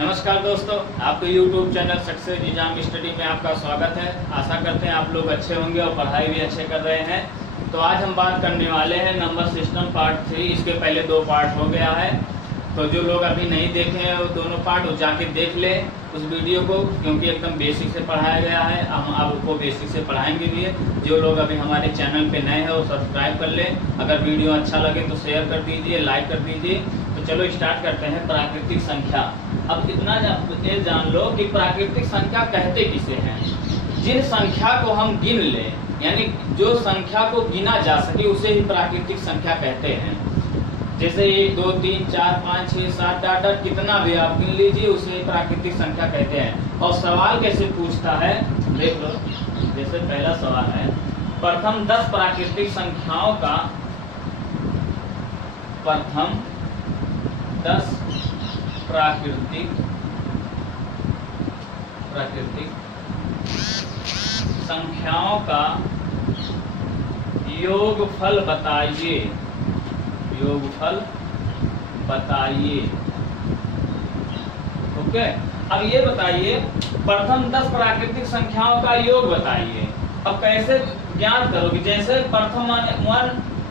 नमस्कार दोस्तों, आपके YouTube चैनल सक्सेस निजाम स्टडी में आपका स्वागत है। आशा करते हैं आप लोग अच्छे होंगे और पढ़ाई भी अच्छे कर रहे हैं। तो आज हम बात करने वाले हैं नंबर सिस्टम पार्ट 3। इसके पहले 2 पार्ट हो गया है, तो जो लोग अभी नहीं देखे हैं वो दोनों पार्ट वो जाके देख ले उस वीडियो को, क्योंकि एकदम बेसिक से पढ़ाया गया है। हम आपको बेसिक से पढ़ाएंगे भी है। जो लोग अभी हमारे चैनल पे नए हैं वो सब्सक्राइब कर ले। अगर वीडियो अच्छा लगे तो शेयर कर दीजिए, लाइक कर दीजिए। तो चलो स्टार्ट करते हैं। प्राकृतिक संख्या। अब इतना जान लो कि प्राकृतिक संख्या कहते किसे हैं। जिन संख्या को हम गिन लें, यानी जो संख्या को गिना जा सके उसे ही प्राकृतिक संख्या कहते हैं। जैसे 1 2 3 4 5 6 7 8 8 कितना भी आप गिन लीजिए, उसे ही प्राकृतिक संख्या कहते हैं। और सवाल कैसे पूछता है देख लो। जैसे पहला सवाल है, प्रथम 10 प्राकृतिक संख्याओं का प्रथम 10 प्राकृतिक संख्याओं का योगफल बताइए। योगफल बताइए। ओके, अब ये बताइए प्रथम 10 प्राकृतिक संख्याओं का योग बताइए। अब कैसे ज्ञात करोगे? जैसे प्रथम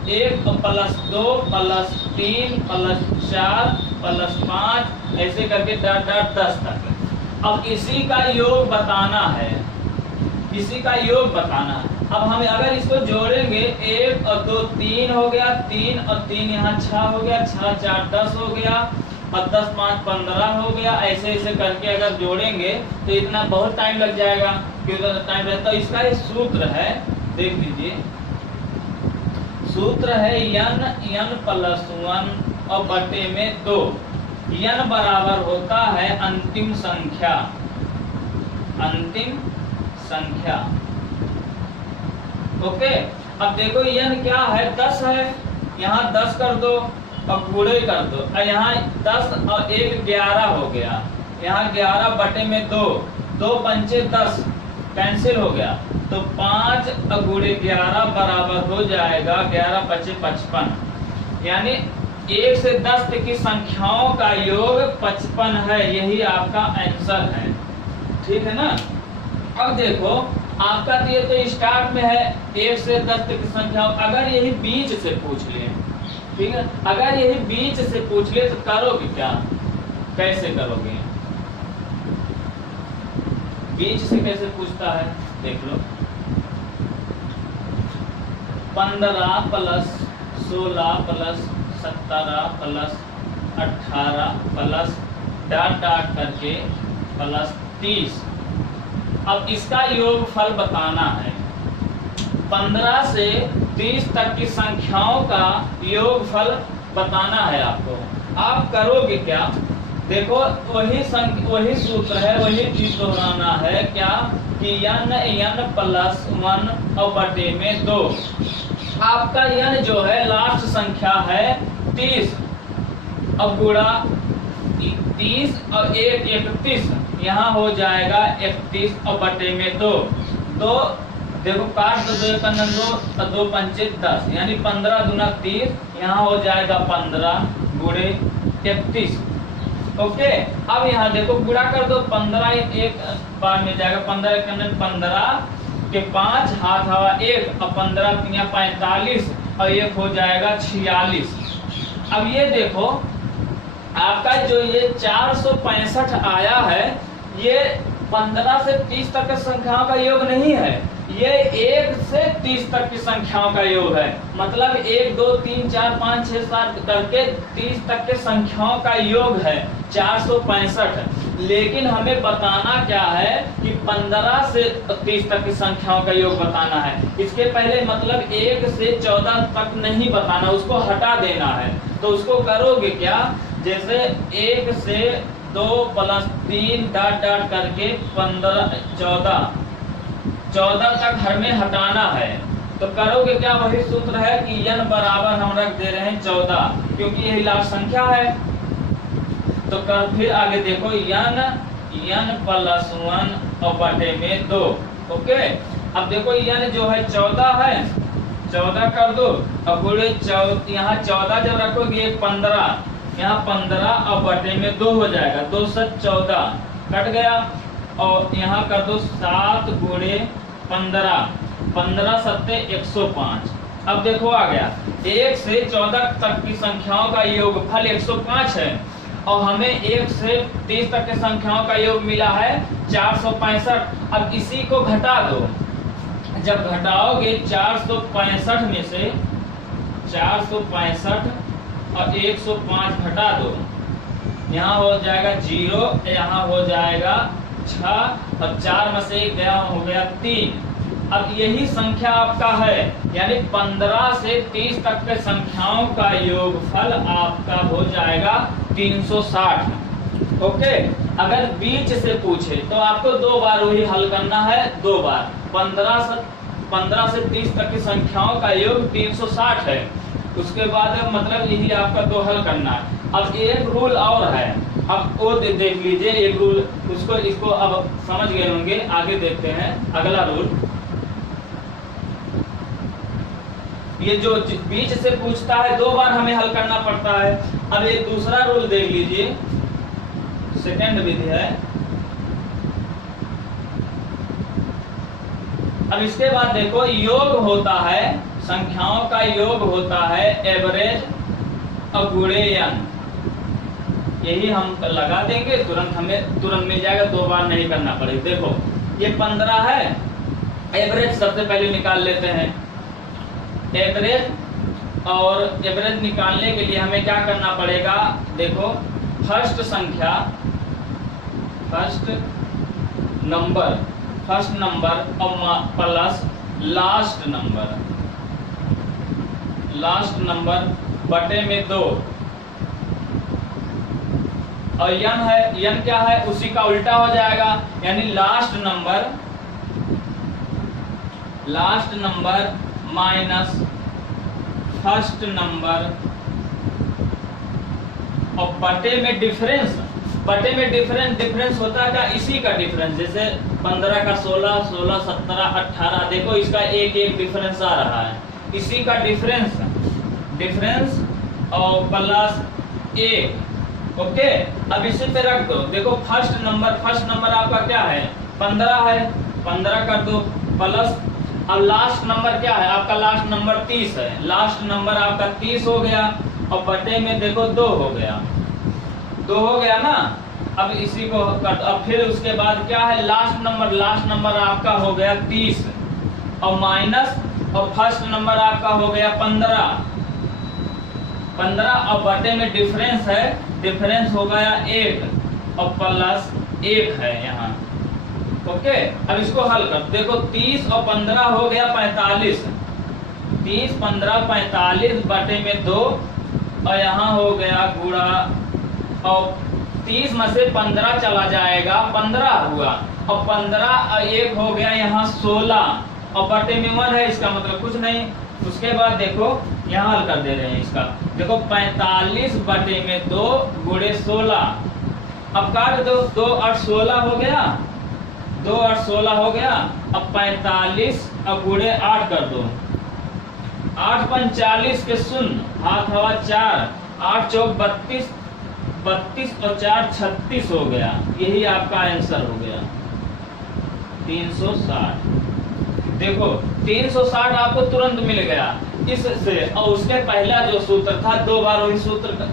1 प्लस 2 प्लस 3 प्लस 4 प्लस 5 ऐसे करके डॉट डॉट 10 तक। अब इसी का योग बताना है। इसी का योग बताना है। अब हम अगर इसको जोड़ेंगे 1 और 2 3 हो गया, 3 और 3 यहाँ 6 हो गया, 6 4 10 हो गया और 10 5 15 हो गया। ऐसे ऐसे करके अगर जोड़ेंगे तो इतना बहुत टाइम लग जाएगा। क्यों टाइम रहता है? इसका एक सूत्र है, देख लीजिए। सूत्र है n प्लस 1 और बटे में 2। n बराबर होता है अंतिम संख्या। अंतिम संख्या। ओके, अब देखो n क्या है? 10 है। यहाँ 10 कर दो और गुणे कर दो। यहाँ 10 और 1 11 हो गया। यहाँ 11 बटे में 2, 2 पंचे 10 कैंसिल हो गया। तो 5 और गुणे 11 बराबर हो जाएगा 11 पचे 55। यानी 1 से 10 तक की संख्याओं का योग 55 है। यही आपका आंसर है। ठीक है ना? अब देखो आपका तो ये तो स्टार्ट में है 1 से 10 तक की संख्या। अगर यही बीच से पूछ ले, ठीक है, अगर यही बीच से पूछ ले तो करोगे क्या? कैसे करोगे? बीच से कैसे पूछता है देख लो। 15 plus 16 plus 17 plus 18 plus dot dot करके प्लस 30। अब इसका योगफल बताना है। 15 से 30 तक की संख्याओं का योगफल बताना है आपको। आप करोगे क्या? देखो वही सूत्र है, वही चीज दोहराना है। क्या कि n प्लस 1 और बटे में 2। आपका n जो है लास्ट संख्या है 30। अब गुणा 30 और 1 31। यहाँ हो जाएगा 31 और बटे में 2। देखो काट दो, 2 1 2 और 2 पंचे 10, यानी 15 दूना 30। यहाँ हो जाएगा 15 गुणे 31। ओके, अब यहाँ देखो गुणा कर दो। 15 एक बार में जाएगा, 15 1 15 के 5 हाथ हवा 1 और 15 3 45 और 1 हो जाएगा 46। अब ये देखो आपका जो ये 465 आया है, ये 15 से 30 तक की संख्याओं का योग नहीं है। ये 1 से 30 तक की संख्याओं का योग है। मतलब 1 2 3 4 5 6 7 करके 30 तक के संख्याओं का योग है 465। लेकिन हमें बताना क्या है कि 15 से 30 तक की संख्याओं का योग बताना है। इसके पहले मतलब 1 से 14 तक नहीं बताना, उसको हटा देना है। तो उसको करोगे क्या? जैसे 1 से 2 प्लस 3 डॉट डॉट करके 15 14 तक हमें हटाना है। तो करोगे क्या? वही सूत्र है कि n बराबर हम रख दे रहे हैं 14, क्योंकि यही लास्ट संख्या है। तो कर फिर आगे देखो n प्लस 1 और बटे में 2। ओके, अब देखो n जो है 14 है, 14 कर दो। अब यहाँ 14 जब रखोगे 15 यहाँ 15 और बटे में 2 हो जाएगा, 2 से 14 कट गया। और यहाँ कर दो 7 गुणे 15, 15 सत्ते 105। अब देखो आ गया 1 से 14 तक की संख्याओं का योगफल 105 है और हमें 1 से 30 तक की संख्याओं का योग मिला है 465। अब इसी को घटा दो, जब घटाओगे 465 में से 465 और 105 घटा दो, यहाँ हो जाएगा 0, यहाँ हो जाएगा 6 और 4 में से 1 गया, हो गया 3। अब यही संख्या आपका है, यानी 15 से 30 तक के संख्याओं का योगफल आपका हो जाएगा 360। ओके, अगर बीच से पूछे तो आपको 2 बार वही हल करना है, 2 बार। 15 से 30 तक की संख्याओं का योग 360 है, उसके बाद मतलब यही आपका 2 हल करना है। अब एक रूल और है, अब वो देख लीजिए एक रूल, इसको अब समझ गए होंगे। आगे देखते हैं अगला रूल। ये जो बीच से पूछता है 2 बार हमें हल करना पड़ता है। अब एक दूसरा रूल देख लीजिए, सेकंड विधि है। अब इसके बाद देखो योग होता है, संख्याओं का योग होता है एवरेज और गुणेयन। यही हम लगा देंगे, तुरंत मिल जाएगा, 2 बार नहीं करना पड़ेगा। देखो ये 15 है, एवरेज सबसे पहले निकाल लेते हैं। एवरेज, और एवरेज निकालने के लिए हमें क्या करना पड़ेगा, देखो फर्स्ट संख्या, फर्स्ट नंबर और प्लस लास्ट नंबर बटे में 2, और यन है, यन क्या है, उसी का उल्टा हो जाएगा, यानी last number minus first number और बटे में डिफरेंस। डिफरेंस होता है क्या, इसी का डिफरेंस। जैसे 15 का 16, 16 17 18, देखो इसका एक डिफरेंस आ रहा है, इसी का डिफरेंस और प्लस 1। ओके, अब इसी पे रख दो। देखो फर्स्ट नंबर आपका क्या है, 15 है, 15 कर दो प्लस। अब लास्ट नंबर क्या है आपका, लास्ट नंबर 30 है, लास्ट नंबर आपका 30 हो गया और बटे में देखो 2 हो गया ना। अब इसी को अब फिर उसके बाद क्या है, लास्ट नंबर आपका हो गया 30 और माइनस, और फर्स्ट नंबर आपका हो गया 15 और बटे में डिफरेंस है, डिफरेंस हो गया 1 और प्लस 1 है यहाँ। ओके, अब इसको हल कर देखो, 30 और 15 हो गया 45, 30 15 45 बटे में 2 और यहाँ हो गया गुणा, और 30 में से 15 चला जाएगा, 15 हुआ और 15 और 1 हो गया यहाँ 16 और बटे में 1 है, इसका मतलब कुछ नहीं। उसके बाद देखो यहाँ हल कर दे रहे हैं इसका, देखो 45 बटे में 2 गुणे 16, अब काट दो, 2 और 16 हो गया, 2 और 16 हो गया। अब 45 और गुणे 8 कर दो, 8 पंच 40 के शून्य, हाथ हवा 4, 8 चौक 32, 32 और 4 36 हो गया। यही आपका आंसर हो गया 360। देखो 360 आपको तुरंत मिल गया इससे, और उसके पहला जो सूत्र था 2 बार वही सूत्र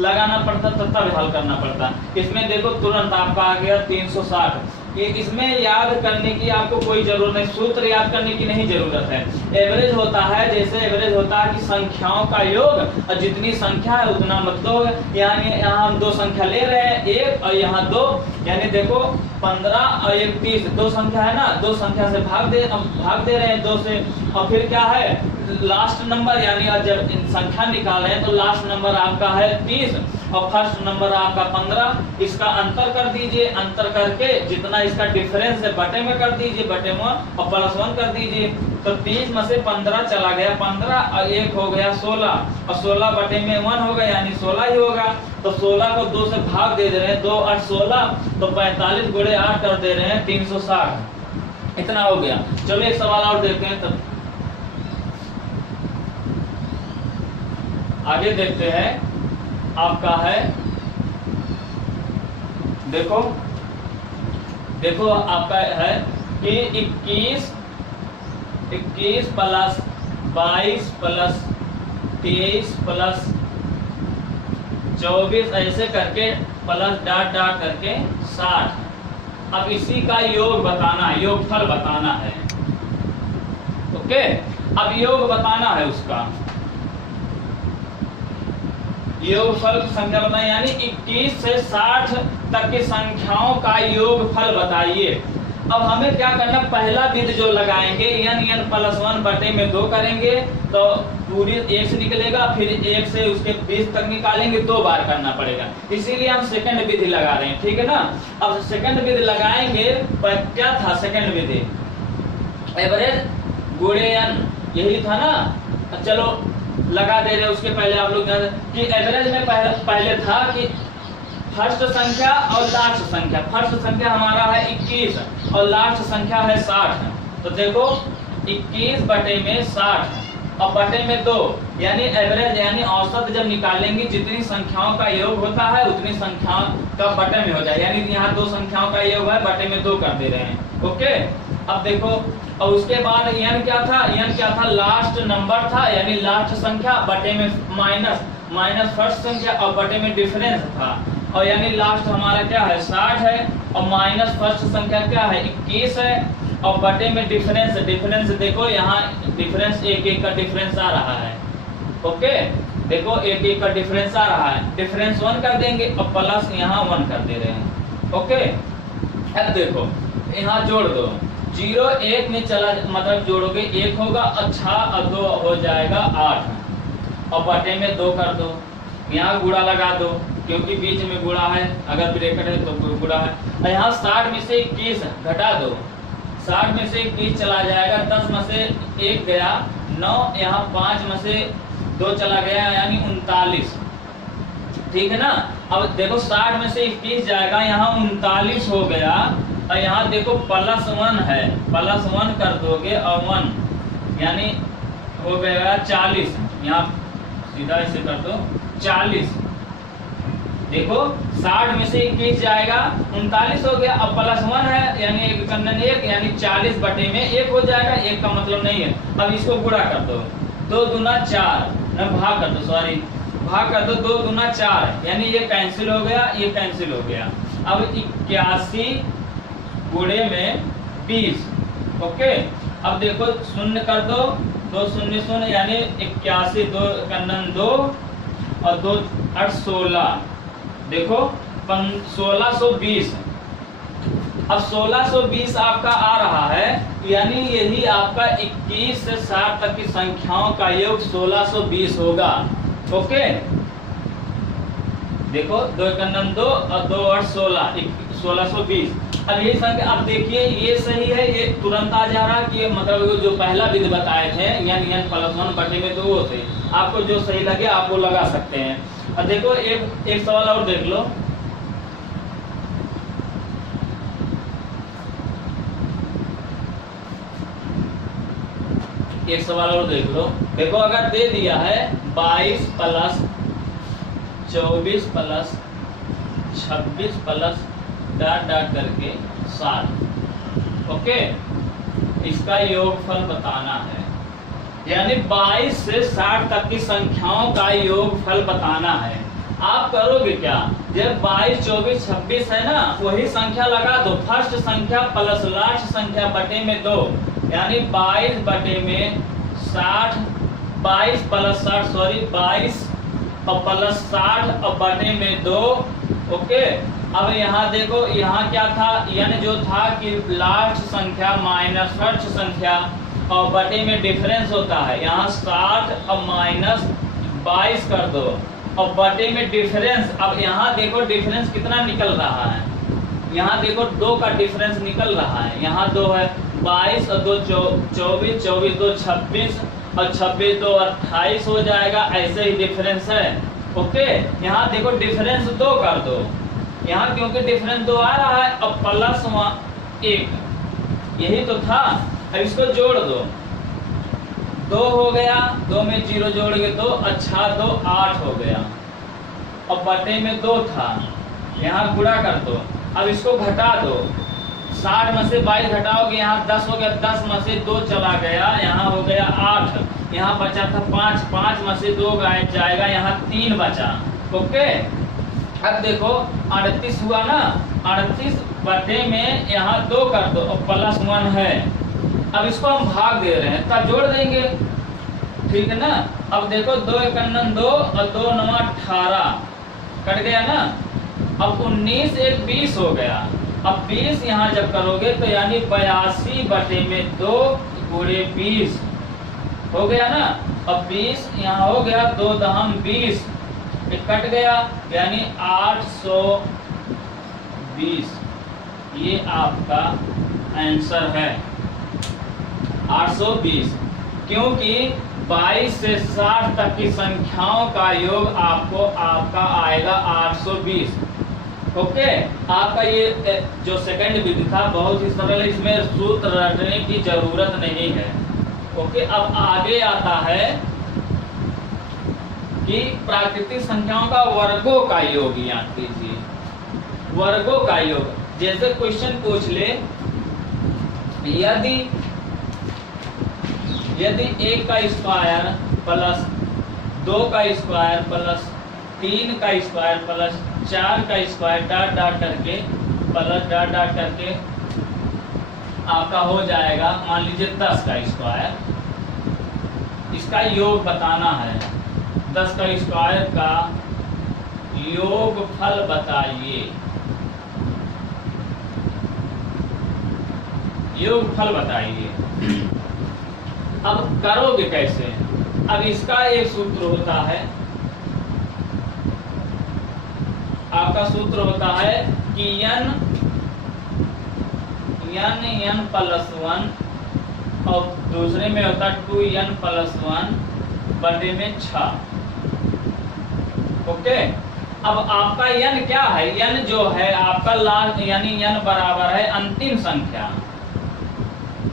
लगाना पड़ता तब हल करना पड़ता। इसमें देखो तुरंत आपका आ गया 360। इसमें याद करने की आपको कोई जरूरत नहीं, सूत्र याद करने की नहीं जरूरत है। एवरेज होता है, जैसे एवरेज होता है कि संख्याओं का योग, और जितनी संख्या है उतना मत दो। यहाँ हम 2 संख्या ले रहे हैं, 1 और यहाँ 2, यानी देखो 15 और 1 30, 2 संख्या है ना, 2 संख्या से भाग दे रहे हैं 2 से, और फिर क्या है लास्ट नंबर, यानी जब संख्या निकाल रहे हैं तो लास्ट नंबर आपका है 30 और फर्स्ट नंबर आपका 15। इसका अंतर कर दीजिए, अंतर करके जितना इसका डिफरेंस है बटे में कर दीजिए, बटे में और प्लस 1 कर दीजिए। तो 30 में से 15 चला गया, 15 और 1 हो गया 16 और 16 बटे में 1 होगा, यानी 16 ही होगा। तो 16 को 2 से भाग दे रहे हैं, 2 और 16, तो 45 गुणे 8 कर दे रहे हैं 360। इतना हो गया। चलो एक सवाल और देखते हैं, तब आगे देखते हैं। आपका है, देखो देखो आपका है कि 21 प्लस 22 प्लस 23 प्लस 24 ऐसे करके प्लस डॉट डॉट करके 60। अब इसी का योग बताना है, योगफल बताना है। ओके, अब योग बताना है उसका, योगफल संख्या बताइए, यानी 21 से 60 तक की संख्याओं का योगफल बताइए। अब हमें क्या करना, पहला विधि जो लगाएंगे n प्लस 1 बटे में 2 करेंगे तो पूरी 1 से निकलेगा, फिर 1 से उसके 20 तक निकालेंगे, 2 बार करना पड़ेगा, इसीलिए हम सेकंड विधि लगा रहे हैं, ठीक है ना। अब सेकंड विधि लगाएंगे, पर क्या था सेकंड विधि, एवरेज गुणे n, यही था ना। चलो लगा दे रहे, उसके पहले आप लोग कि एवरेज में पहले था कि फर्स्ट संख्या और लास्ट संख्या, फर्स्ट संख्या हमारा है 21 और लास्ट संख्या है 60। तो देखो 21 बटे में 60 और बटे में 2, यानी एवरेज यानी औसत जब निकालेंगे जितनी संख्याओं का योग होता है उतनी संख्याओं का बटे में हो जाए, यानी यहाँ 2 संख्याओं का योग है, बटे में 2 कर दे रहे हैं। ओके, अब देखो, और उसके बाद n क्या था, लास्ट नंबर था, यानी लास्ट संख्या बटे में माइनस फर्स्ट संख्या और बटे में डिफरेंस था, और यानी लास्ट हमारा क्या है 60 है, और माइनस फर्स्ट संख्या क्या है 21 है, और बटे में डिफरेंस देखो यहाँ डिफरेंस 1 का डिफरेंस आ रहा है। ओके, देखो 1 का डिफरेंस आ रहा है, डिफरेंस 1 कर देंगे और प्लस यहाँ 1 कर दे रहे हैं। ओके, अब देखो यहाँ जोड़ दो, 0 1 में चला, मतलब जोड़ोगे 1 होगा, अच्छा और 2 हो जाएगा 8, और बटे में 2 कर दो, यहाँ गुणा लगा दो क्योंकि बीच में गुणा है, अगर ब्रैकेट है तो गुणा है, और यहाँ 60 में से 21 घटा दो, 60 में से 21 चला जाएगा, 10 में से 1 गया 9, यहाँ 5 में से 2 चला गया, यानी 39, ठीक है ना। अब देखो 60 में से 21 जाएगा, यहाँ 39 हो गया, और यहाँ देखो प्लस 1 है, प्लस 1 कर दोगे और 1 यानी हो गया 40, यहाँ सीधा इसे कर दो 40। देखो 60 में से 21 जाएगा, 39 हो गया, अब प्लस 1 है यानी 1 यानी 40 बटे में 1 हो जाएगा, 1 का मतलब नहीं है। अब इसको गुणा कर दो, 2 दूना 4, न भाग कर दो, सॉरी भाग कर दो, 2 दूना 4, यानी ये कैंसिल हो गया, ये कैंसिल हो गया। अब 81 गुणे में 20। ओके, अब देखो शून्य कर दो, 2 शून्य शून्य, यानी 81, 2 कन्नन 2 और 2 8 16, देखो 1620। अब 1620 आपका आ रहा है, यानी यही आपका 21 से 60 तक की संख्याओं का योग 1620 होगा। ओके, देखो 2 कन्नन 2 और 2 8 16, 1620। अब यही संख्या, अब देखिए ये सही है, ये तुरंत आ जा रहा कि मतलब जो पहला विधि बताए थे n प्लस 1 बटे में 2 थे, आपको जो सही लगे आप वो लगा सकते हैं। अब देखो एक सवाल और देख लो, एक सवाल और देख लो। देखो अगर दे दिया है 22 plus 24 plus 26 plus dot dot करके 60, ओके, इसका योगफल बताना है, यानी 22 से 60 तक की संख्याओं का योगफल बताना है। आप करोगे क्या, जब 22 24 26 है ना, वही संख्या लगा दो, फर्स्ट संख्या प्लस लास्ट संख्या बटे में 2, यानी 22 बटे में 60, 22 प्लस 60 सॉरी 22 और प्लस 60 और बटे में 2। ओके, अब यहाँ देखो यहाँ क्या था, यानी जो था कि लास्ट संख्या माइनस फर्स्ट संख्या और बटे में डिफरेंस होता है, यहाँ 60 और माइनस 22 कर दो और बटे में डिफरेंस। अब यहाँ देखो डिफरेंस कितना निकल रहा है, यहाँ देखो 2 का डिफरेंस निकल रहा है, यहाँ 2 है, 22 और 2 24, 24 2 26 और 26 2 28 हो जाएगा, ऐसे ही डिफरेंस है। ओके, यहाँ देखो डिफरेंस 2 कर दो, यहाँ क्योंकि डिफरेंस 2 आ रहा है, अब प्लस 1, यही तो था। अब इसको जोड़ दो, 2 हो गया, 2 में 0 जोड़ के 2, अच्छा 2 8 हो गया, और बटे में 2 था, यहाँ गुणा कर दो। अब इसको घटा दो, 60 में से 22 घटाओगे, यहाँ 10 हो गया, 10 में से 2 चला गया, यहाँ हो गया 8, यहाँ बचा था 5, 5 में से 2 गायब जाएगा, यहाँ 3 बचा। ओके, अब देखो 38 हुआ ना, 38 बटे में यहाँ 2 कर दो और +1 है। अब इसको हम भाग दे रहे हैं, तब जोड़ देंगे, ठीक है ना। अब देखो 2 × 9 2 और 2 × 9 18, कट गया ना। अब 19 एक 20 हो गया। अब 20 यहाँ जब करोगे तो यानी 82 बटे में 2 गुणे 20 हो गया ना। अब 20 यहाँ हो गया, 2 दहम 20, कट गया, यानी 820। ये आपका आंसर है 820, क्योंकि 22 से 60 तक की संख्याओं का योग आपका आएगा 820। ओके, आपका ये जो सेकंड विधि था बहुत ही सरल है, इसमें सूत्र रटने की जरूरत नहीं है। ओके, अब आगे आता है कि प्राकृतिक संख्याओं का वर्गों का योग याद कीजिए। वर्गों का योग, जैसे क्वेश्चन पूछ ले, यदि 1 का स्क्वायर प्लस 2 का स्क्वायर प्लस 3 का स्क्वायर प्लस 4 का स्क्वायर डॉट डॉट करके प्लस डॉट डॉट करके आपका हो जाएगा, मान लीजिए 10 का स्क्वायर, इसका योग बताना है। 10 का स्क्वायर का योगफल बताइए, योगफल बताइए। अब करोगे कैसे? अब इसका एक सूत्र होता है, आपका सूत्र होता है कि n प्लस 1 और दूसरे में होता 2n प्लस 1 बटे में 6। ओके, अब आपका n क्या है? n जो है आपका लास्ट, यानी n बराबर है अंतिम संख्या,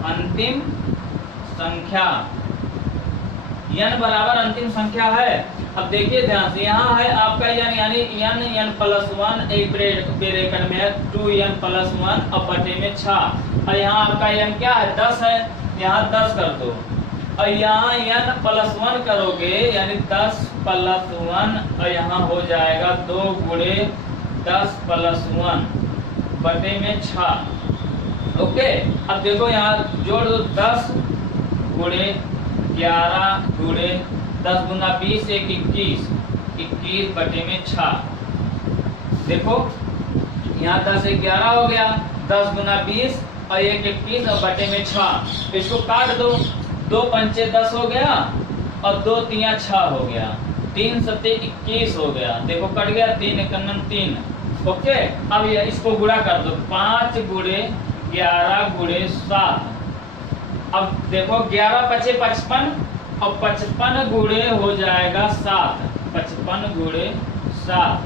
अंतिम संख्या, n बराबर अंतिम संख्या है। अब देखिए ध्यान से, यहाँ है आपका n, यानी n प्लस 1 एक ब्रैकेट में है 2n प्लस 1 और बटे में 6, और यहाँ आपका n क्या है? 10 है, यहाँ 10 कर दो, और यहाँ n प्लस 1 करोगे यानी 10 प्लस 1, और यहाँ हो जाएगा 2 गुणे 10 प्लस 1 बटे में 6। ओके, अब देखो यहाँ जोड़ दो, 10 गुणे 11 गुणे 10 गुना 20 एक 21, 21 बटे में 6। देखो यहाँ 10 एक 11 हो गया, 10 गुना 20 और एक 21 और बटे में 6। इसको काट दो, 2 पंचे 10 हो गया और 2 तिया 6 हो गया, 3 सत्ते 21 हो गया। देखो कट गया, 3 एकन्नम 3। ओके, अब ये इसको गुणा कर दो, 5 गुणे 11 गुणे 7। अब देखो 11 पचे 55 और 55 गुणे हो जाएगा 7, 55 गुणे 7।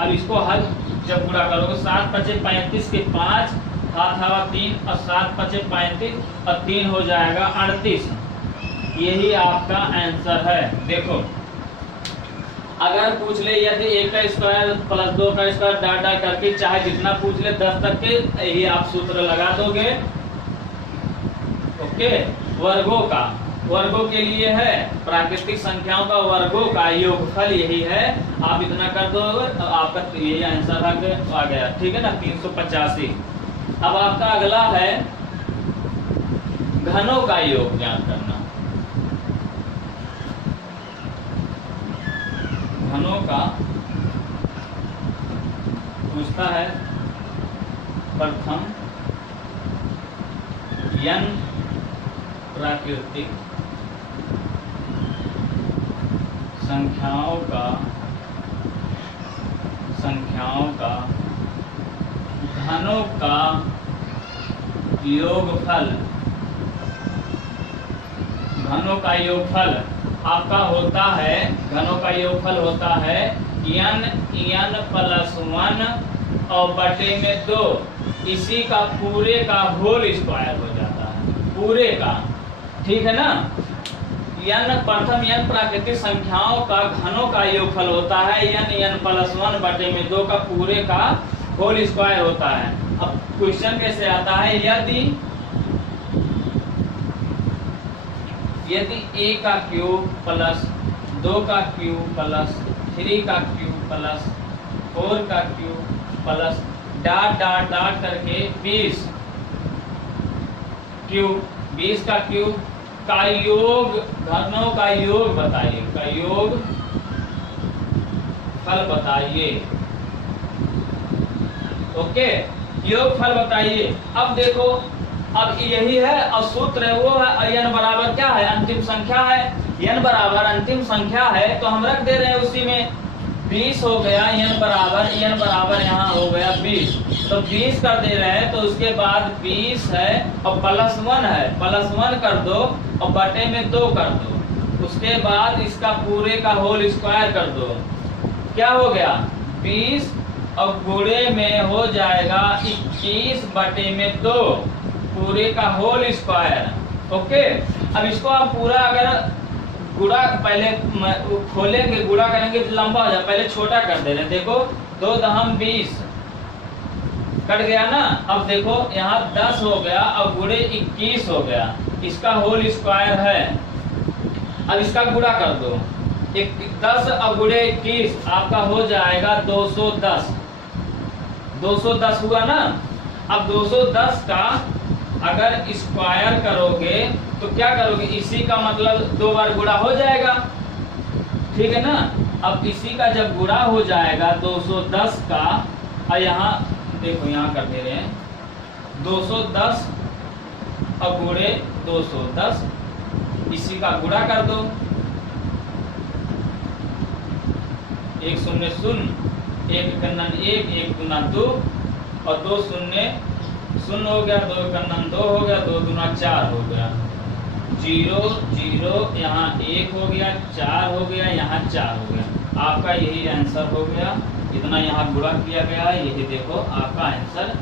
अब इसको हल जब गुणा करोगे, 7 पचे 35 के 5, हाथ हवा 3 और 7 पचे 35 और 3 हो जाएगा 38। यही आपका आंसर है। देखो अगर पूछ ले यदि 1 का स्क्वायर प्लस 2 का स्क्वायर डॉट डॉट करके चाहे जितना पूछ ले 10 तक के, यही आप सूत्र लगा दोगे। ओके, वर्गों के लिए है, प्राकृतिक संख्याओं का वर्गों का योगफल यही है। आप इतना कर दो, आपका यही आंसर आ गया, ठीक है ना, 385। अब आपका अगला है घनों का योग ज्ञात करना। घनों का पूछता है, प्रथम n प्राकृतिक संख्याओं का घनों का योगफल। घनों का योगफल आपका होता है, घनों का योगफल होता है n प्लस 1 और बटे में 2, इसी का पूरे का होल स्क्वायर हो जाता है, पूरे का, ठीक है ना। n प्रथम n प्राकृतिक संख्याओं का घनों का योगफल होता है, n बटे में 2 का पूरे का होल स्क्वायर होता है। अब क्वेश्चन कैसे आता है, यदि a का क्यूब प्लस 2 का क्यूब प्लस 3 का क्यूब प्लस 4 का cube plus dot dot dot करके 20 का क्यूब का योग, घनों का योग बताइए, का योग फल बताइए। ओके, योग फल बताइए। अब देखो, अब यही है और सूत्र है वो है n बराबर क्या है, अंतिम संख्या है। n बराबर अंतिम संख्या है तो हम रख दे रहे हैं उसी में 20 हो गया, n बराबर यहाँ हो गया 20, तो 20 कर दे रहे हैं। तो उसके बाद 20 है और +1 है, +1 कर दो और बटे में 2 कर दो। उसके बाद इसका पूरे का होल स्क्वायर कर दो। क्या हो गया, 20 और गुणे में हो जाएगा 21 बटे में 2 पूरे का होल स्क्वायर। ओके, अब इसको आप पूरा अगर गुणा पहले खोलेंगे, गुणा करेंगे तो लंबा हो जाए, पहले छोटा कर दे रहे हैं। देखो 2 दहम 20 कट गया ना। अब देखो यहाँ 10 हो गया और गुणे 21 हो गया, इसका होल स्क्वायर है। अब इसका गुणा कर दो, 10 और गुणे 21 आपका हो जाएगा 210, 210 हुआ ना। अब 210 का अगर स्क्वायर करोगे तो क्या करोगे, इसी का मतलब 2 बार गुणा हो जाएगा, ठीक है ना। अब इसी का जब गुणा हो जाएगा 210 का, और यहाँ देखो यहाँ कर दे रहे हैं 210 और गुणे 210, इसी का गुणा कर दो, 1 0 0, 1 कन्नन 1, 1 दूना 2 और 2 0 0 हो गया, 2 कन्नन 2 हो गया, 2 दूना 4 हो गया, 0 0 यहाँ 1 हो गया, 4 हो गया, यहाँ 4 हो गया। आपका यही आंसर हो गया, इतना यहाँ गुणा किया गया है। यही देखो आपका आंसर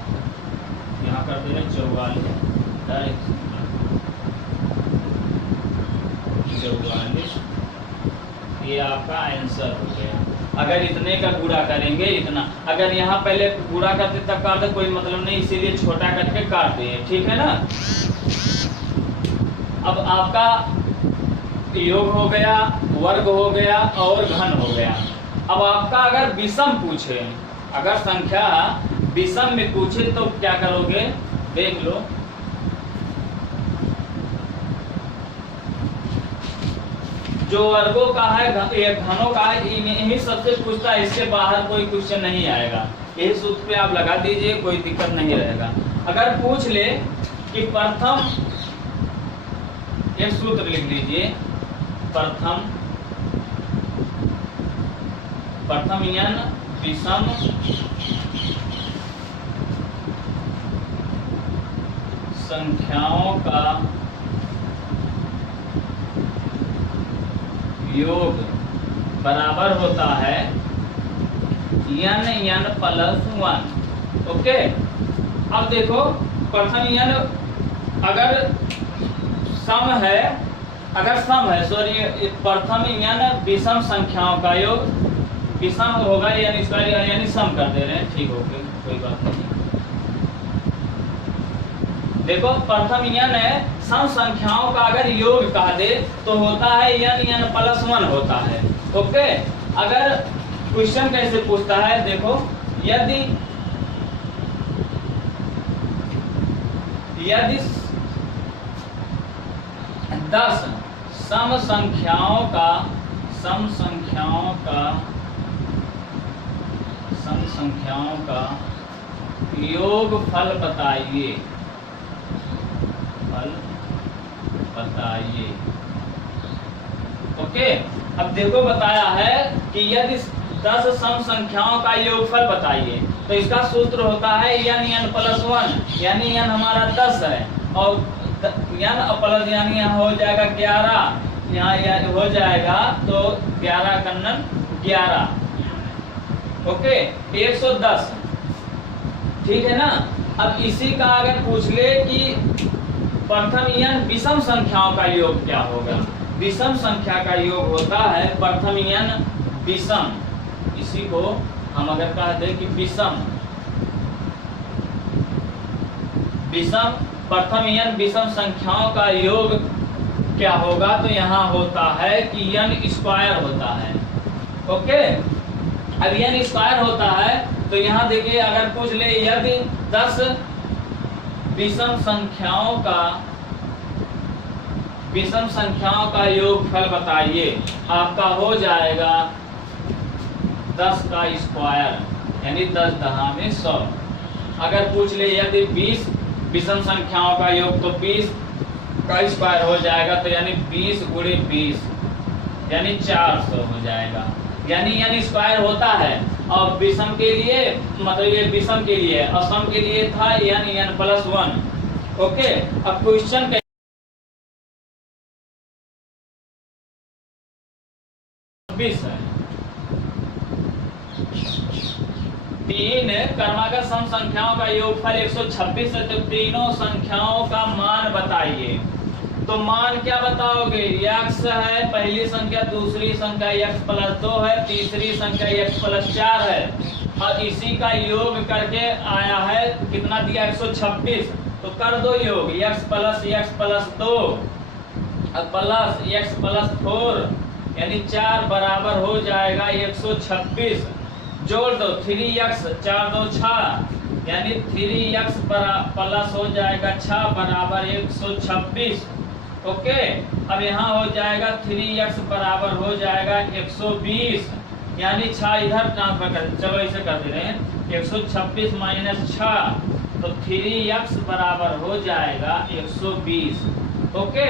यहाँ कर दे रहे 44, ये आपका आंसर हो गया। अगर इतने का गुणा करेंगे, इतना अगर यहाँ पहले गुणा करते तब काटते कोई मतलब नहीं, इसीलिए छोटा करके काट दिए, ठीक है ना। अब आपका योग हो गया, वर्ग हो गया और घन हो गया। अब आपका अगर विषम पूछे, अगर संख्या विषम में पूछे तो क्या करोगे, देख लो। जो वर्गों का है, घनों का है, यही सबसे पूछता है, इसके बाहर कोई क्वेश्चन नहीं आएगा। यही सूत्र पे आप लगा दीजिए, कोई दिक्कत नहीं रहेगा। अगर पूछ ले कि प्रथम, एक सूत्र लिख लीजिए, प्रथम n विषम संख्याओं का योग बराबर होता है n + 1। ओके, अब देखो प्रथम n अगर सम है, सॉरी प्रथम n विषम संख्याओं का योग, विषम होगा यानी सम कर दे रहे हैं, ठीक हो गया, कोई बात नहीं। देखो प्रथम n है, सम संख्याओं का अगर योग कहा दे तो होता है n + 1 होता है। ओके, अगर क्वेश्चन कैसे पूछता है, देखो यदि 10 सम संख्याओं का योग फल बताइए, ओके। अब देखो बताया है कि यदि 10 सम संख्याओं का योगफल बताइए, तो इसका सूत्र होता है n + 1, यानी n हमारा 10 है और n प्लस यानी यहाँ हो जाएगा 11, यहाँ हो जाएगा तो 11 कन्नन 11, ओके 110, ठीक है ना। अब इसी का अगर पूछ ले कि प्रथम n विषम संख्याओं का योग क्या होगा, विषम संख्या का योग होता है प्रथम n विषम, इसी को हम अगर कहते हैं कि विषम प्रथम n विषम संख्याओं का योग क्या होगा, तो यहाँ होता है कि n स्क्वायर होता है। ओके, अब n स्क्वायर होता है तो यहाँ देखिए अगर पूछ ले यदि 10 विषम संख्याओं का योगफल बताइए, आपका हो जाएगा 10 का स्क्वायर यानी 10 दहा में 100। अगर पूछ ले यदि 20 विषम संख्याओं का योग तो 20 का स्क्वायर हो जाएगा, तो यानी 20 गुणे 20 यानी 400 हो जाएगा। यानी स्क्वायर होता है। और विषम के लिए मतलब ये विषम के लिए, असम के लिए था n+1। ओके, अब क्वेश्चन 20 है। 3 क्रमागत सम संख्याओं का योगफल 126 है, तो तीनों संख्याओं का मान बताइए। तो मान क्या बताओगे, x है पहली संख्या, दूसरी संख्या x+2 है, तीसरी संख्या x+4 है और इसी का योग करके आया है कितना दिया 126। तो कर दो योग x+x+2 प्लस x+4 यानी 4 बराबर हो जाएगा 126। जोड़ दो 3x 4 2 6 यानी 3x प्लस हो जाएगा 6 बराबर 126। ओके, अब यहाँ हो जाएगा 3x बराबर हो जाएगा 120 यानी 6 इधर ट्रांसफर कर, चलो इसे कर दे रहे हैं 126 - 6 तो 3x बराबर हो जाएगा 120। ओके,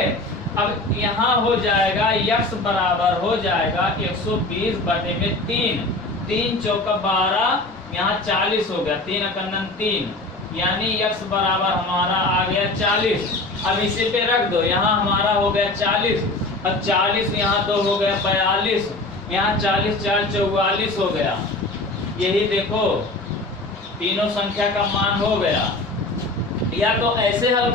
अब यहाँ हो जाएगा x बराबर हो जाएगा 120 बटे में 3, 3 चौका 12 यहाँ 40 हो गया, 3 एकन्नन 3 यानी x बराबर हमारा आ गया 40। अब इसी पे रख दो, यहाँ हमारा हो गया 40 और 40 यहाँ 2 हो गया 42, यहाँ 40 4 44 हो गया। यही देखो तीनों संख्या का मान हो गया। या तो ऐसे हल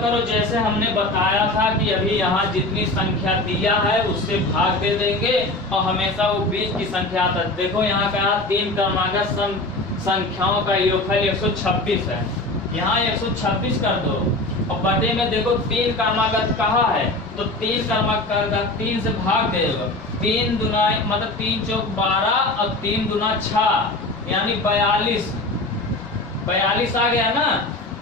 करो जैसे हमने बताया था कि अभी यहाँ जितनी संख्या दिया है उससे भाग दे देंगे और हमेशा वो बीच की संख्या आता है। देखो यहाँ कहा 3 क्रमागत संख्याओं का योगफल 126 है, यहाँ 126 कर दो और बटे में देखो 3 क्रमागत कहा है तो 3 क्रमागत 3 से भाग दे दो, 3 दूना मतलब 3 चौक 12 और 3 दूना 6 यानी 42 आ गया ना।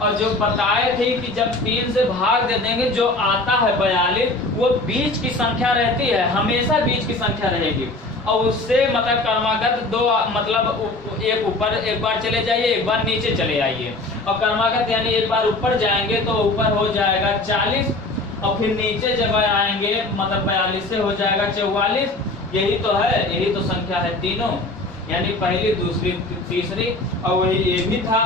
और जो बताए थे कि जब 3 से भाग दे देंगे जो आता है 42 वो बीच की संख्या रहती है, हमेशा बीच की संख्या रहेगी और उससे मतलब क्रमागत 2 मतलब एक ऊपर एक बार चले जाइए, एक बार नीचे चले आइए और क्रमागत यानी एक बार ऊपर जाएंगे तो ऊपर हो जाएगा 40 और फिर नीचे जब आएंगे मतलब 42 से हो जाएगा 44। यही तो है, यही तो संख्या है तीनों यानी पहली दूसरी तीसरी। और वही ये भी था।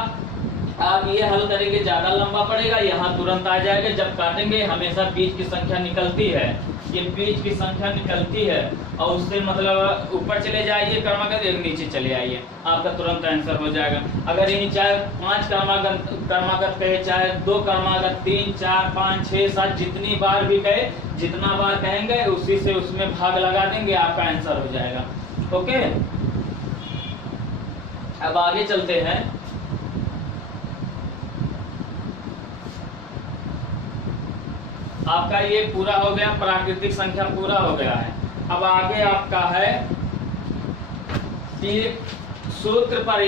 आप ये हल करेंगे ज्यादा लंबा पड़ेगा, यहाँ तुरंत आ जाएगा। जब काटेंगे हमेशा बीच की संख्या निकलती है, ये बीच की संख्या निकलती है और उससे मतलब ऊपर चले जाइए क्रमागत, एक नीचे चले आइए, आपका तुरंत आंसर हो जाएगा। अगर यही चाहे 5 क्रमागत कहे, चाहे 2 क्रमागत, 3 4 5 6 7 जितनी बार भी कहे, जितना बार कहेंगे उसी से उसमें भाग लगा देंगे, आपका आंसर हो जाएगा। ओके, अब आगे चलते हैं। आपका ये पूरा हो गया, प्राकृतिक संख्या पूरा हो गया है। अब आगे आपका है कि सूत्र पर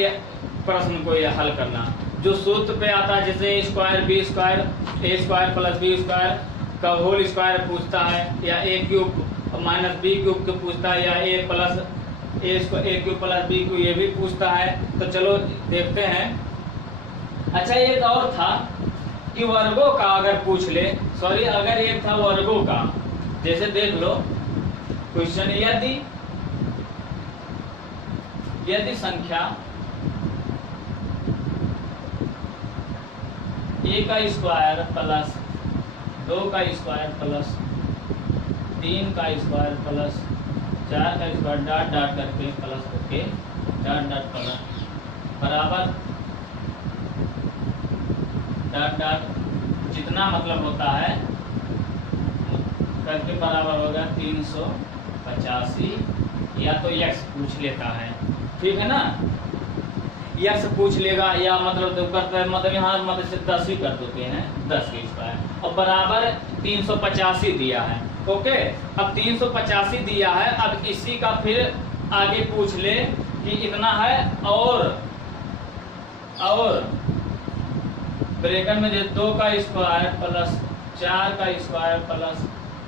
प्रश्न को ये हल करना। जो सूत्र पे आता है जैसे a square b square a square plus b square का होल स्क्वायर पूछता है, या a cube minus b cube को पूछता है, या a plus a cube plus b cube ये भी पूछता है। तो चलो देखते हैं। अच्छा, एक और था कि वर्गों का अगर पूछ ले, सॉरी अगर एक था वर्गों का, जैसे देख लो क्वेश्चन, यदि संख्या a का स्क्वायर प्लस 2 का स्क्वायर प्लस 3 का स्क्वायर प्लस 4 का स्क्वायर डॉट डॉट करके प्लस होके डॉट डॉट प्लस बराबर डॉट डॉट जितना मतलब होता है करके बराबर होगा 385, या तो x पूछ लेता है, ठीक है ना, x पूछ लेगा, या मतलब तो करता है, मतलब यहाँ मतलब से 10 ही कर देते हैं, 10 के स्क्वायर, और बराबर 385 दिया है। ओके, अब 385 दिया है, अब इसी का फिर आगे पूछ ले कि इतना है, और ब्रैकेट में 2 का स्क्वायर प्लस 4 का स्क्वायर प्लस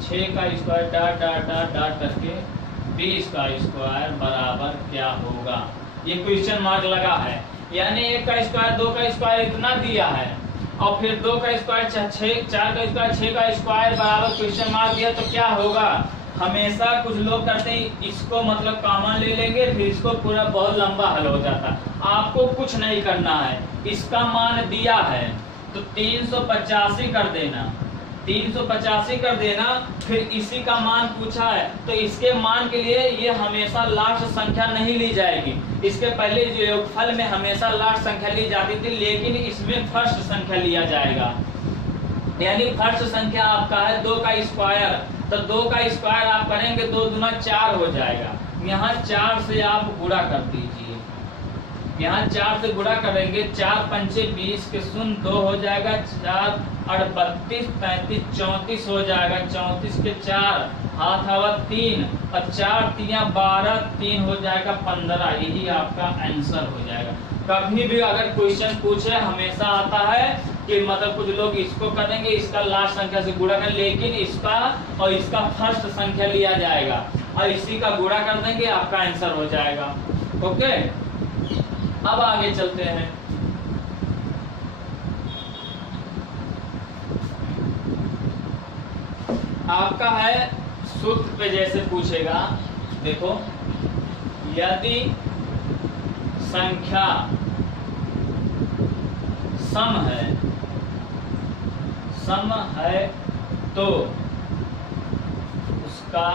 6 का square dot dot dot dot करके 20 का स्क्वायर बराबर क्या होगा, ये क्वेश्चन मार्क लगा है। यानी 1 का स्क्वायर 2 का स्क्वायर इतना दिया है, और फिर 2 का स्क्वायर 4 का स्क्वायर 6 का स्क्वायर बराबर क्वेश्चन मार्क दिया, तो क्या होगा। हमेशा कुछ लोग करते हैं इसको मतलब कॉमन ले लेंगे, फिर इसको पूरा बहुत लंबा हल हो जाता। आपको कुछ नहीं करना है, इसका मान दिया है तो 385 कर देना, 385 कर देना, फिर इसी का मान पूछा है तो इसके मान के लिए ये हमेशा लास्ट संख्या नहीं ली जाएगी। इसके पहले योगफल में हमेशा लास्ट संख्या ली जाती थी, लेकिन इसमें फर्स्ट संख्या लिया जाएगा। यानी फर्स्ट संख्या आपका है 2 का स्क्वायर, तो 2 का स्क्वायर आप करेंगे 2 दूना 4 हो जाएगा। यहाँ 4 से आप गुणा कर दीजिए, यहाँ 4 से गुणा करेंगे, 4 पंचे 20 के शून्य 2 हो जाएगा, 4 8 32 35 34 हो जाएगा, 34 के 4 हाथ हवा 3 और 4 3 12 3 हो जाएगा 15। यही आपका आंसर हो जाएगा। कभी भी अगर क्वेश्चन पूछे हमेशा आता है कि मतलब कुछ लोग इसको करेंगे, इसका लास्ट संख्या से गुणा करें, लेकिन इसका और इसका फर्स्ट संख्या लिया जाएगा और इसी का गुणा कर देंगे, आपका आंसर हो जाएगा। ओके, अब आगे चलते हैं। आपका है सूत्र पे जैसे पूछेगा, देखो यदि संख्या सम है तो उसका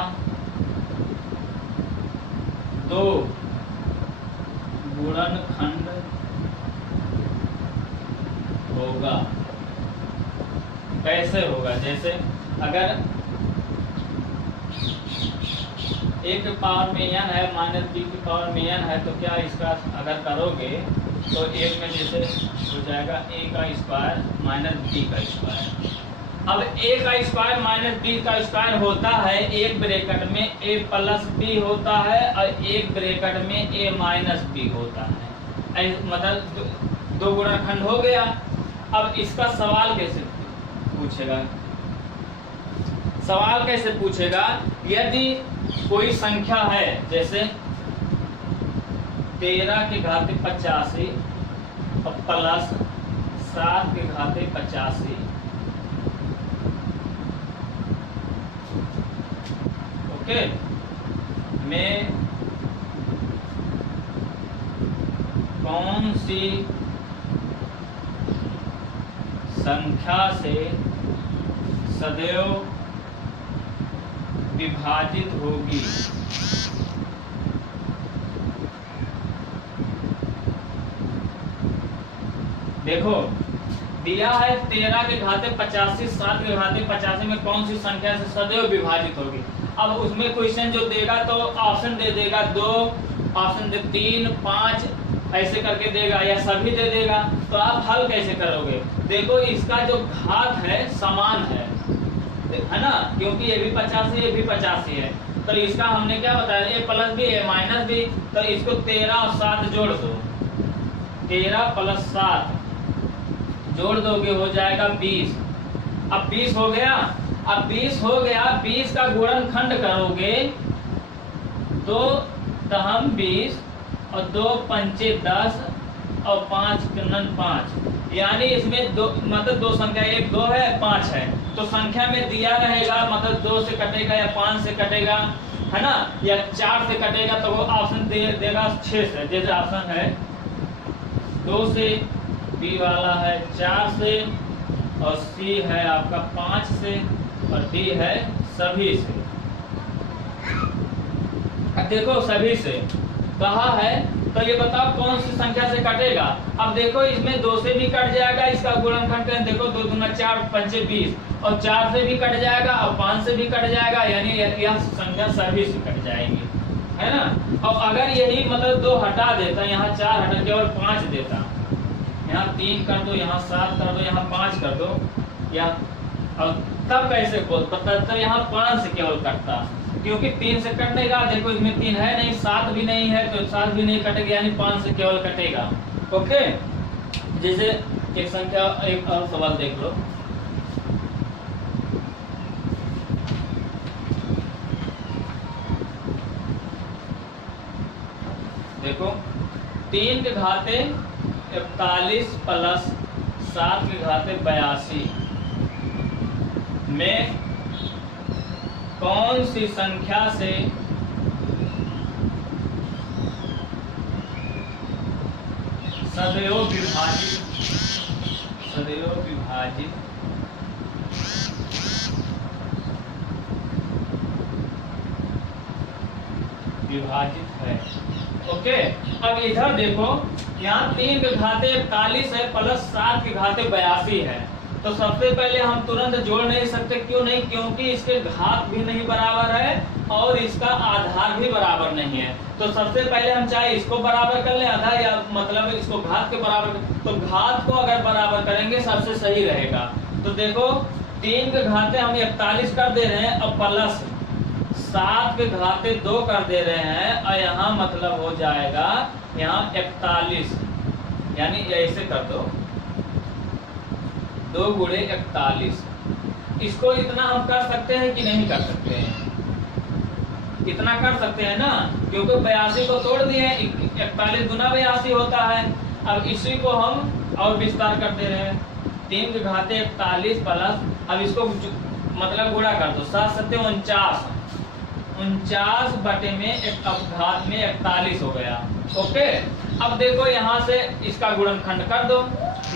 2 गुणनखंड होगा। कैसे होगा, जैसे अगर a के पावर में n है माइनस b की पावर में n है, तो क्या इसका अगर करोगे तो एक में जैसे हो जाएगा a का स्क्वायर माइनस b का स्क्वायर। अब a का स्क्वायर माइनस b का स्क्वायर होता है, एक ब्रैकेट में a प्लस b होता है और एक ब्रैकेट में a माइनस b होता है, मतलब 2 गुणनखंड हो गया। अब इसका सवाल कैसे पूछेगा, सवाल कैसे पूछेगा, यदि कोई संख्या है जैसे 13 के घाते 85 और प्लस 7 के घाते 85, ओके, में कौन सी संख्या से सदैव विभाजित होगी। देखो दिया है 13 के घाते 85 7 के घाते 85 में कौन सी संख्या से सदैव विभाजित होगी। अब उसमें क्वेश्चन जो देगा तो ऑप्शन दे देगा 2, ऑप्शन दे 3 5 ऐसे करके देगा, या सभी दे देगा, तो आप हल कैसे करोगे। देखो इसका जो घात है समान है ना, क्योंकि ये भी 85 ये भी 85 है, तो इसका हमने क्या बताया, ए प्लस बी ए माइनस बी, तो इसको 13 और 7 जोड़ दो, 13 प्लस 7 जोड़ दोगे हो जाएगा 20। अब 20 हो गया, अब 20 हो गया, 20 का गुणनखंड करोगे 2 दहम 20 और 2 पंचे 10 और 5 गुणन 5, यानी इसमें दो मतलब 2 संख्या 1 2 है 5 है, तो संख्या में दिया रहेगा मतलब 2 से कटेगा या 5 से कटेगा, है ना, या 4 से कटेगा, तो वो ऑप्शन देगा 6 से, जैसे ऑप्शन है 2 से, बी वाला है 4 से, और सी है आपका 5 से, और डी है सभी से। अब देखो सभी से, कहा है, तो ये बताओ कौन सी संख्या से कटेगा। अब देखो इसमें 2 से भी कट जाएगा, इसका गुणनखंड करें, देखो 2 दूना 4 पंचे 20, और 4 से भी कट जाएगा और 5 से भी कट जाएगा, यानी यह संख्या सभी से कट जाएगी, है ना। और अगर यही मतलब 2 हटा देता, यहाँ 4 हटा केवल 5 देता, यहाँ 3 कर दो, यहाँ 7 कर दो, यहाँ 5 कर दो, या और तब कैसे पता, तो यहाँ 5 से केवल कटता, क्योंकि 3 से कटेगा, देखो इसमें 3 है नहीं, 7 भी नहीं है, तो 7 भी नहीं कटेगा, यानी 5 से केवल कटेगा। ओके, जैसे एक संख्या, एक और सवाल देख लो। देखो 3 के घाते 41 प्लस 7 के घाते 82 में कौन सी संख्या से सदैव विभाजित है। ओके, अब इधर देखो, यहाँ 3 के घाते 41 है प्लस 7 के घाते 82 है, तो सबसे पहले हम तुरंत जोड़ नहीं सकते, क्यों नहीं, क्योंकि इसके घात भी नहीं बराबर है और इसका आधार भी बराबर नहीं है। तो सबसे पहले हम चाहे इसको बराबर कर लें आधा, या मतलब इसको घात के बराबर, तो घात को अगर बराबर करेंगे सबसे सही रहेगा। तो देखो 3 के घाते हम 41 कर दे रहे हैं, अब प्लस 7 के घाते 2 कर दे रहे हैं, और यहाँ मतलब हो जाएगा यहाँ 41, यानी ऐसे कर दो 2 गुणे 41। इसको इतना हम कर सकते हैं कि नहीं कर सकते हैं, इतना कर सकते हैं ना, क्योंकि 82 को तोड़ दिए, 41 गुना 82 होता है। अब इसी को हम और विस्तार कर दे रहे हैं, 3 के घाते 41 प्लस, अब इसको मतलब गुणा कर दो, 7 7 49, 49 बटे में घात में 41 हो गया। ओके, अब देखो यहाँ से इसका गुणनखंड कर दो,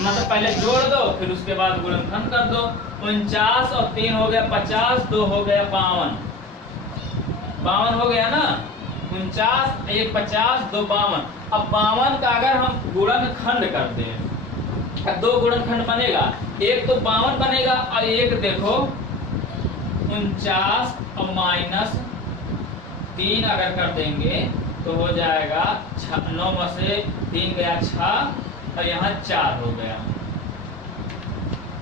मतलब पहले जोड़ दो फिर उसके बाद गुणनखंड कर दो। 49 और 3 हो गया 50, 2 हो गया 52, 52 हो गया ना, 49 1 50 2 52। अब 52 का अगर हम गुणनखंड कर दें, 2 गुणनखंड बनेगा, एक तो 52 बनेगा और एक देखो 49 और माइनस 3 अगर कर देंगे तो हो जाएगा 9 में से 3 गया 6 और यहाँ 4 हो गया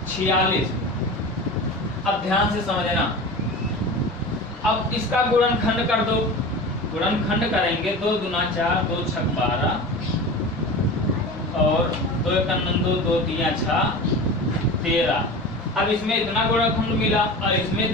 46। अब ध्यान से समझना, अब इसका गुणनखंड कर दो, गुणनखंड करेंगे 2 दूना 4 2 छक 12 और 2 1 2 2 3 6 13। अब इसमें इतना गुणनखंड मिला और इसमें